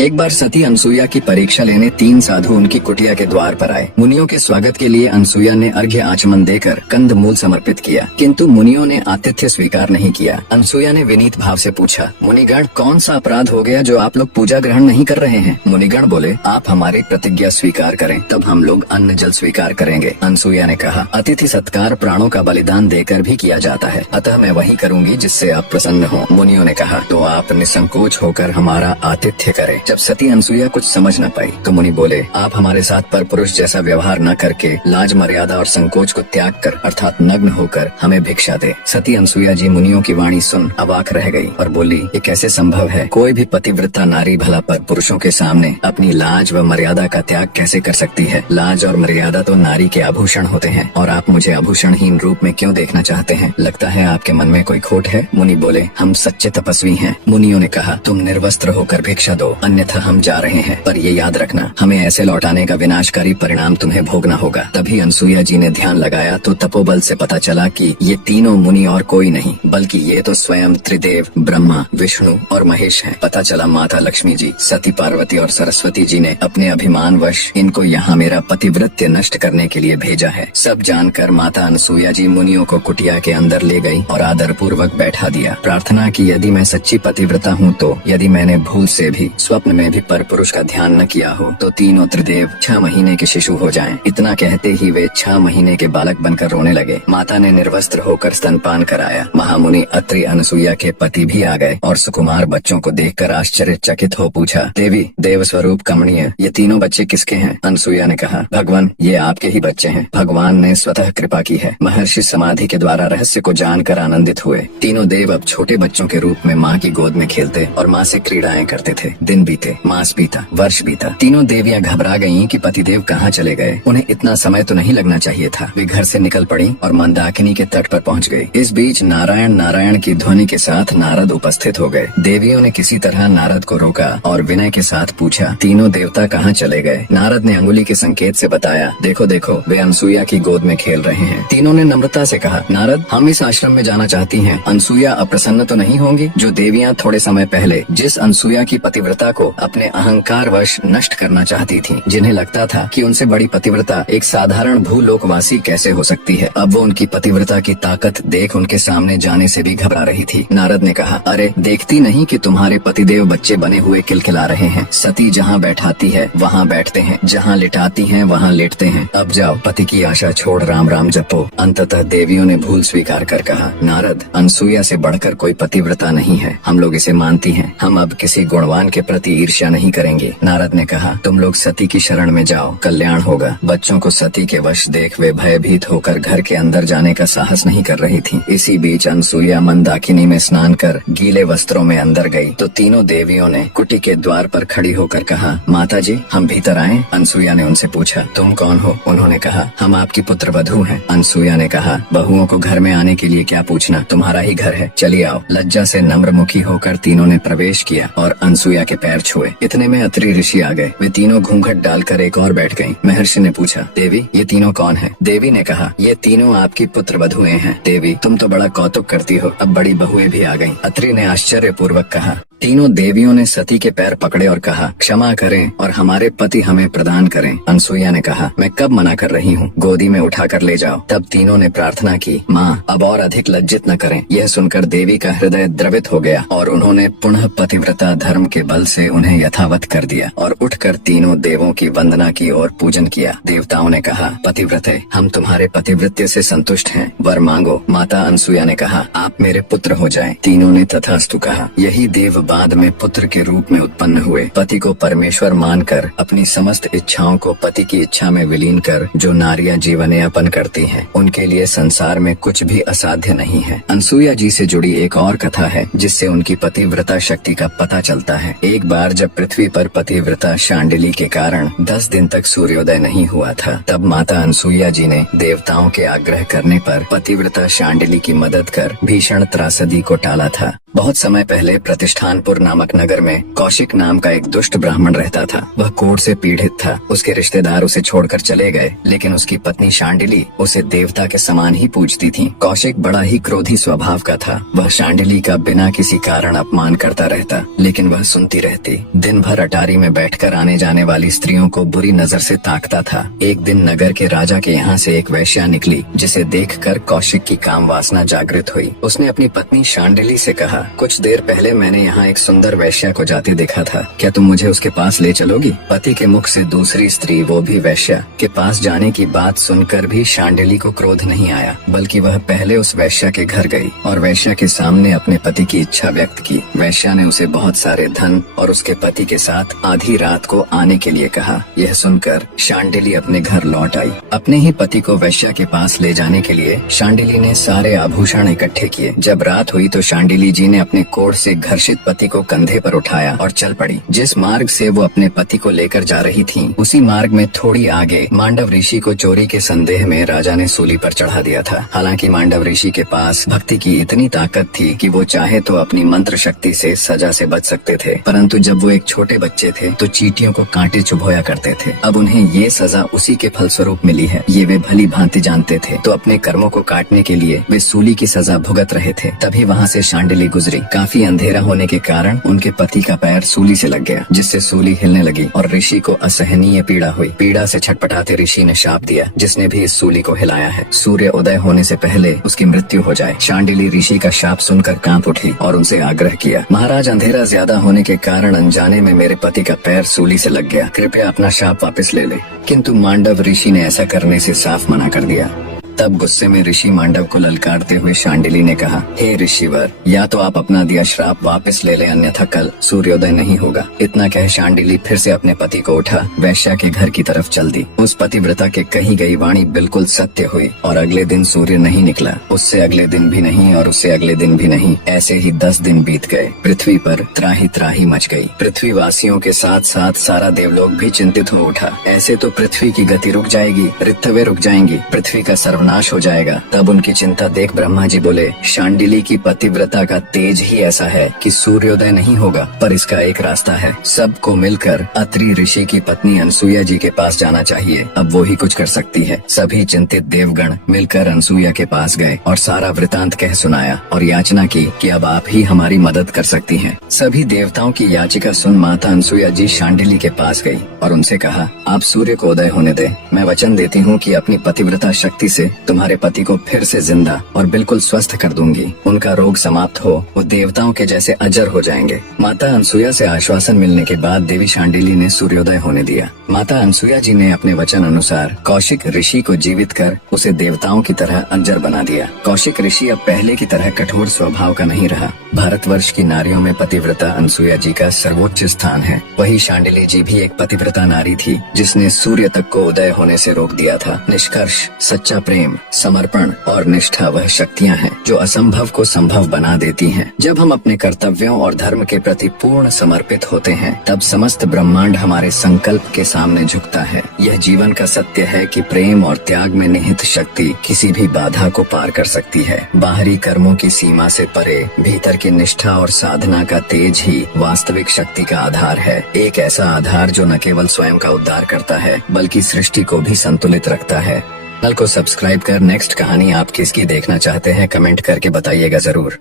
एक बार सती अनसुईया की परीक्षा लेने 3 साधु उनकी कुटिया के द्वार पर आए। मुनियों के स्वागत के लिए अनसुईया ने अर्घ्य आचमन देकर कंद मूल समर्पित किया, किंतु मुनियों ने आतिथ्य स्वीकार नहीं किया। अनसुईया ने विनीत भाव से पूछा, मुनिगण, कौन सा अपराध हो गया जो आप लोग पूजा ग्रहण नहीं कर रहे हैं? मुनिगण बोले, आप हमारी प्रतिज्ञा स्वीकार करें, तब हम लोग अन्न जल स्वीकार करेंगे। अनसुईया ने कहा, अतिथि सत्कार प्राणों का बलिदान देकर भी किया जाता है, अतः मैं वही करूंगी जिससे आप प्रसन्न हो। मुनियों ने कहा, तो आप निसंकोच होकर हमारा आतिथ्य करें। जब सती अनसुईया कुछ समझ न पाई तो मुनि बोले, आप हमारे साथ पर पुरुष जैसा व्यवहार न करके लाज मर्यादा और संकोच को त्याग कर अर्थात नग्न होकर हमें भिक्षा दे। सती अनसुईया जी मुनियों की वाणी सुन अवाक रह गई और बोली, ये कैसे संभव है? कोई भी पतिव्रता नारी भला पर पुरुषों के सामने अपनी लाज व मर्यादा का त्याग कैसे कर सकती है? लाज और मर्यादा तो नारी के आभूषण होते हैं और आप मुझे आभूषणहीन रूप में क्यों देखना चाहते हैं? लगता है आपके मन में कोई खोट है। मुनि बोले, हम सच्चे तपस्वी हैं। मुनियों ने कहा, तुम निर्वस्त्र होकर भिक्षा दो, अन्यथा हम जा रहे हैं, पर ये याद रखना, हमें ऐसे लौटाने का विनाशकारी परिणाम तुम्हें भोगना होगा। तभी अनसुईया जी ने ध्यान लगाया तो तपोबल से पता चला कि ये तीनों मुनि और कोई नहीं बल्कि ये तो स्वयं त्रिदेव ब्रह्मा, विष्णु और महेश हैं। पता चला माता लक्ष्मी जी, सती पार्वती और सरस्वती जी ने अपने अभिमान वश इनको यहाँ मेरा पतिव्रत्य नष्ट करने के लिए भेजा है। सब जानकर माता अनसुईया जी मुनियों को कुटिया के अंदर ले गई और आदर पूर्वक बैठा दिया। प्रार्थना की, यदि मैं सच्ची पतिव्रता हूँ तो यदि मैंने भूल से भी स्वप्न में भी पर पुरुष का ध्यान न किया हो तो तीनों त्रिदेव 6 महीने के शिशु हो जाएं। इतना कहते ही वे 6 महीने के बालक बनकर रोने लगे। माता ने निर्वस्त्र होकर स्तनपान कराया। महामुनि अत्रि अनसुईया के पति भी आ गए और सुकुमार बच्चों को देखकर आश्चर्यचकित हो पूछा, देवी, देव स्वरूप कमनीय, ये तीनों बच्चे किसके हैं? अनसुईया ने कहा, भगवान, ये आपके ही बच्चे हैं। भगवान ने स्वतः कृपा की है। महर्षि समाधि के द्वारा रहस्य को जानकर आनंदित हुए। तीनों देव अब छोटे बच्चों के रूप में माँ की गोद में खेलते और माँ से क्रीड़ाएं करते थे। दिन बीते, मास बीता, वर्ष बीता। तीनों देवियां घबरा गईं कि पतिदेव कहाँ चले गए। उन्हें इतना समय तो नहीं लगना चाहिए था। वे घर से निकल पड़ी और मंदाकिनी के तट पर पहुँच गई। इस बीच नारायण नारायण की ध्वनि के साथ नारद उपस्थित हो गए। देवियों ने किसी तरह नारद को रोका और विनय के साथ पूछा, तीनों देवता कहाँ चले गए? नारद ने अंगुली के संकेत से बताया, देखो देखो, वे अनसुईया की गोद में खेल रहे हैं। तीनों ने नम्रता से कहा, नारद, हम इस आश्रम में जाना चाहती हैं। अनसुईया अप्रसन्न तो नहीं होंगी? जो देवियां थोड़े समय पहले जिस अनसुईया की पतिव्रता को अपने अहंकार वश नष्ट करना चाहती थी, जिन्हें लगता था कि उनसे बड़ी पतिव्रता एक साधारण भूलोकवासी कैसे हो सकती है, अब वो उनकी पतिव्रता की ताकत देख उनके सामने जाने से भी घबरा रही थी। नारद ने कहा, अरे देखती नहीं कि तुम्हारे पतिदेव बच्चे बने हुए किलकिला रहे हैं? सती जहाँ बैठाती है वहाँ बैठते हैं, जहाँ लिटाती हैं वहाँ लेटते हैं। अब जाओ, पति की आशा छोड़ राम राम जपो। अंततः देवियों ने भूल स्वीकार कर कहा, नारद, अनसुईया से बढ़कर कोई पतिव्रता नहीं है, हम लोग इसे मानती हैं। हम अब किसी गुणवान के प्रति ईर्ष्या नहीं करेंगे। नारद ने कहा, तुम लोग सती की शरण में जाओ, कल्याण होगा। बच्चों को सती के वश देख वे भयभीत होकर घर के अंदर जाने का साहस नहीं कर रही थी। इसी बीच अनसुईया मंदाकिनी में स्नान कर गीले वस्त्रों में अंदर गई तो तीनों देवियों ने कुटी के द्वार पर खड़ी होकर कहा, माता जी, हम भीतर आएं? अनसुईया ने उनसे पूछा, तुम कौन हो? उन्होंने कहा, हम आपकी पुत्र वधू हैं। अनसुईया ने कहा, बहुओं को घर में आने के लिए क्या पूछना, तुम्हारा ही घर है, चलिए आओ। लज्जा से नम्रमुखी होकर तीनों ने प्रवेश किया और अनसुईया के पैर छुए। इतने में अत्रि ऋषि आ गए। वे तीनों घूंघट डालकर एक और बैठ गईं। महर्षि ने पूछा, देवी, ये तीनों कौन हैं? देवी ने कहा, ये तीनों आपकी पुत्र वधुएं हैं। देवी, तुम तो बड़ा कौतुक करती हो, अब बड़ी बहुएं भी आ गईं। अत्रि ने आश्चर्य पूर्वक कहा। तीनों देवियों ने सती के पैर पकड़े और कहा, क्षमा करें और हमारे पति हमें प्रदान करें। अनसुईया ने कहा, मैं कब मना कर रही हूँ, गोदी में उठाकर ले जाओ। तब तीनों ने प्रार्थना की, माँ, अब और अधिक लज्जित न करें। यह सुनकर देवी का हृदय द्रवित हो गया और उन्होंने पुनः पतिव्रता धर्म के बल से उन्हें यथावत कर दिया और उठकर तीनों देवों की वंदना की और पूजन किया। देवताओं ने कहा, पतिव्रते, हम तुम्हारे पतिव्रत्य से संतुष्ट हैं, वर मांगो। माता अनसुईया ने कहा, आप मेरे पुत्र हो जाएं। तीनों ने तथास्तु कहा। यही देव बाद में पुत्र के रूप में उत्पन्न हुए। पति को परमेश्वर मानकर अपनी समस्त इच्छाओं को पति की इच्छा में विलीन कर जो नारियां जीवन यापन करती हैं, उनके लिए संसार में कुछ भी असाध्य नहीं है। अनसुईया जी से जुड़ी एक और कथा है जिससे उनकी पतिव्रता शक्ति का पता चलता है। एक बार जब पृथ्वी पर पतिव्रता शांडिली के कारण 10 दिन तक सूर्योदय नहीं हुआ था, तब माता अनसुईया जी ने देवताओं के आग्रह करने पर पतिव्रता शांडिली की मदद कर भीषण त्रासदी को टाला था। बहुत समय पहले प्रतिष्ठानपुर नामक नगर में कौशिक नाम का एक दुष्ट ब्राह्मण रहता था। वह कोढ़ से पीड़ित था। उसके रिश्तेदार उसे छोड़कर चले गए, लेकिन उसकी पत्नी शांडिली उसे देवता के समान ही पूजती थी। कौशिक बड़ा ही क्रोधी स्वभाव का था। वह शांडिली का बिना किसी कारण अपमान करता रहता, लेकिन वह सुनती रहती। दिन भर अटारी में बैठकर आने जाने वाली स्त्रियों को बुरी नजर से ताकता था। एक दिन नगर के राजा के यहाँ से एक वैश्या निकली, जिसे देखकर कौशिक की काम वासना जागृत हुई। उसने अपनी पत्नी शांडिली से कहा, कुछ देर पहले मैंने यहाँ एक सुंदर वैश्या को जाते देखा था, क्या तुम मुझे उसके पास ले चलोगी? पति के मुख से दूसरी स्त्री, वो भी वैश्या, के पास जाने की बात सुनकर भी शांडिली को क्रोध नहीं आया, बल्कि वह पहले उस वैश्या के घर गई और वैश्या के सामने अपने पति की इच्छा व्यक्त की। वैश्या ने उसे बहुत सारे धन और उसके पति के साथ आधी रात को आने के लिए कहा। यह सुनकर शांडिली अपने घर लौट आई। अपने ही पति को वैश्या के पास ले जाने के लिए शांडिली ने सारे आभूषण इकट्ठे किए। जब रात हुई तो शांडिली जी ने अपने कोढ़ से घर्षित पति को कंधे पर उठाया और चल पड़ी। जिस मार्ग से वो अपने पति को लेकर जा रही थी, उसी मार्ग में थोड़ी आगे मांडव ऋषि को चोरी के संदेह में राजा ने सूली पर चढ़ा दिया था। हालांकि मांडव ऋषि के पास भक्ति की इतनी ताकत थी कि वो चाहे तो अपनी मंत्र शक्ति से सजा से बच सकते थे, परंतु जब वो एक छोटे बच्चे थे तो चींटियों को कांटे चुभोया करते थे। अब उन्हें ये सजा उसी के फलस्वरूप मिली है, ये वे भली भांति जानते थे। तो अपने कर्मों को काटने के लिए वे सूली की सजा भुगत रहे थे। तभी वहाँ से शांडिली गुजरी। काफी अंधेरा होने के कारण उनके पति का पैर सूली से लग गया, जिससे सूली हिलने लगी और ऋषि को असहनीय पीड़ा हुई। पीड़ा से छटपटाते ऋषि ने शाप दिया, जिसने भी इस सूली को हिलाया है, सूर्य उदय होने से पहले उसकी मृत्यु हो जाए। शांडिली ऋषि का शाप सुनकर कांप उठी और उनसे आग्रह किया, महाराज, अंधेरा ज्यादा होने के कारण अनजाने में मेरे पति का पैर सूली से लग गया, कृपया अपना शाप वापस ले ले। किंतु मांडव ऋषि ने ऐसा करने से साफ मना कर दिया। तब गुस्से में ऋषि मांडव को ललकारते हुए शांडिली ने कहा, हे ऋषिवर, या तो आप अपना दिया श्राप वापस ले लें, अन्यथा कल सूर्योदय नहीं होगा। इतना कह शांडिली फिर से अपने पति को उठा वैश्या के घर की तरफ चल दी। उस पतिव्रता के कही गई वाणी बिल्कुल सत्य हुई और अगले दिन सूर्य नहीं निकला। उससे अगले दिन भी नहीं और उससे अगले दिन भी नहीं। ऐसे ही 10 दिन बीत गए। पृथ्वी पर त्राही त्राही मच गई। पृथ्वी वासियों के साथ साथ सारा देवलोक भी चिंतित हो उठा। ऐसे तो पृथ्वी की गति रुक जाएगी, ऋतुएं रुक जाएंगी, पृथ्वी का नाश हो जाएगा। तब उनकी चिंता देख ब्रह्मा जी बोले, शांडिली की पतिव्रता का तेज ही ऐसा है कि सूर्योदय नहीं होगा, पर इसका एक रास्ता है। सबको मिलकर अत्रि ऋषि की पत्नी अनसुया जी के पास जाना चाहिए, अब वो ही कुछ कर सकती है। सभी चिंतित देवगण मिलकर अनसुया के पास गए और सारा वृतांत कह सुनाया और याचना की कि अब आप ही हमारी मदद कर सकती हैं। सभी देवताओं की याचिका सुन माता अनसुया जी शांडिली के पास गई और उनसे कहा, आप सूर्य को उदय होने दे। मैं वचन देती हूँ कि अपनी पतिव्रता शक्ति से तुम्हारे पति को फिर से जिंदा और बिल्कुल स्वस्थ कर दूंगी। उनका रोग समाप्त हो, वो देवताओं के जैसे अजर हो जाएंगे। माता अनसुया से आश्वासन मिलने के बाद देवी शांडिली ने सूर्योदय होने दिया। माता अनसुया जी ने अपने वचन अनुसार कौशिक ऋषि को जीवित कर उसे देवताओं की तरह अजर बना दिया। कौशिक ऋषि अब पहले की तरह कठोर स्वभाव का नहीं रहा। भारतवर्ष की नारियों में पतिव्रता अनसुया जी का सर्वोच्च स्थान है। वही शांडिली जी भी एक पतिव्रता नारी थी, जिसने सूर्य तक को उदय होने से रोक दिया था। निष्कर्ष, सच्चा प्रेम, समर्पण और निष्ठा वह शक्तियाँ हैं जो असंभव को संभव बना देती हैं। जब हम अपने कर्तव्यों और धर्म के प्रति पूर्ण समर्पित होते हैं, तब समस्त ब्रह्मांड हमारे संकल्प के सामने झुकता है। यह जीवन का सत्य है कि प्रेम और त्याग में निहित शक्ति किसी भी बाधा को पार कर सकती है। बाहरी कर्मों की सीमा से परे भीतर की निष्ठा और साधना का तेज ही वास्तविक शक्ति का आधार है। एक ऐसा आधार जो न केवल स्वयं का उद्धार करता है, बल्कि सृष्टि को भी संतुलित रखता है। चैनल को सब्सक्राइब कर नेक्स्ट कहानी आप किसकी देखना चाहते हैं कमेंट करके बताइएगा जरूर।